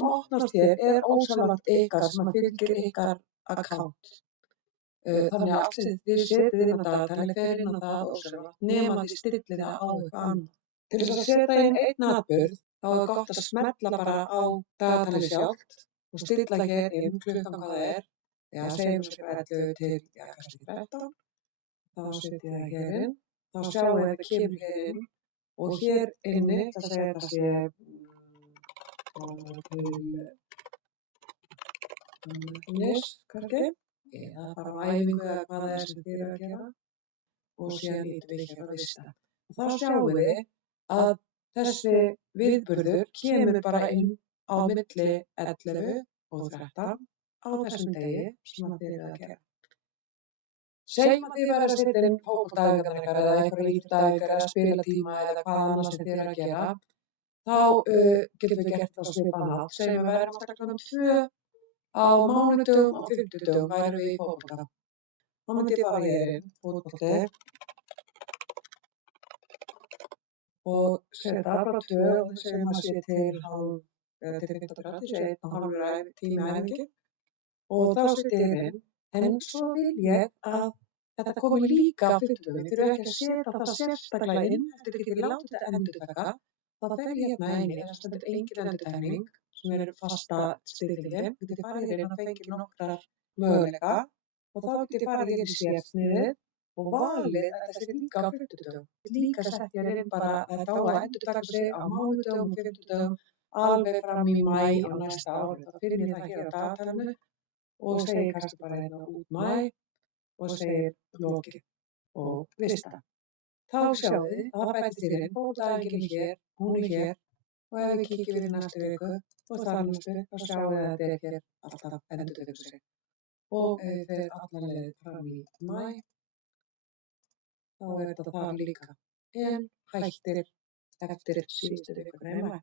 sem opnast hér ósjálfrátt ykkar sem fylgir ykkar account. Þannig að allt sem þið setið inn á dagatalið fer inn á það ósjálfrátt nema þið stillið það á eitthvað annað. Til þess að setja inn einn atburð þá gott að smella bara á dagatalið sjálft og stilla hér inn klukkan hvað það er. Já, segjum sér 11 til, kannski 13. Þá setjum ég það hér inn. Þá sjáum við að það kemur hér inn og hér inni, það segir þetta sé kannski, eða bara á æfingu eða hvað það sem þið eru að gera og síðan lítum við hér á lista. Og þá sjáum við að þessi viðburður kemur bara inn á milli 11 og 13 á þessum degi sem þið eru að gera. Segjum að þið væri að setja inn fótboltaæfingar ykkar eða einhverja íþróttaæfingar eða spilatíma eða hvað annað sem þið eru að gera, þá getum við gert það svipaðan hátt. Segjum að við værum alltaf klukkan 2 á mánudögum og fimmtudögum værum við í fótbolta. Þá myndi ég fara hér inn, fótbolti, og setja bara 2 og það segjum að sé til 15:30, sé 1,5 tími æfingi og þá setja ég inn. En svo vil ég að þetta komi líka á fimmtudögum. Þið þurfum ekki að setja það sérstaklega inn, heldur getið látið þetta endurtaka. Þá fer ég hérna inn í, það stendur engin endurtekning sem fasta stillingin. Þið getið farið inn og fengið nokkrar möguleika og þá getið farið inn í sérsniðið og valið að þetta sé líka á fimmtudögum. Líka sett ég inn bara að þetta á að endurtaka sig á mánudögum og fimmtudögum alveg fram í maí á næsta ári. Þá finn ég það hér á dagatalinu og segir kannski bara hérna út maí og segir lokið og lista. Þá sjáum við að það bætist inn fótboltaæfingin hér, hún hér og ef við kíkjum inn í næstu viku og þar næstu þá sjáum við að þetta hér alltaf endurtekur sig. Og ef við fer alla leið fram í maí þá þetta þar líka en hættir eftir síðustu vikuna í maí.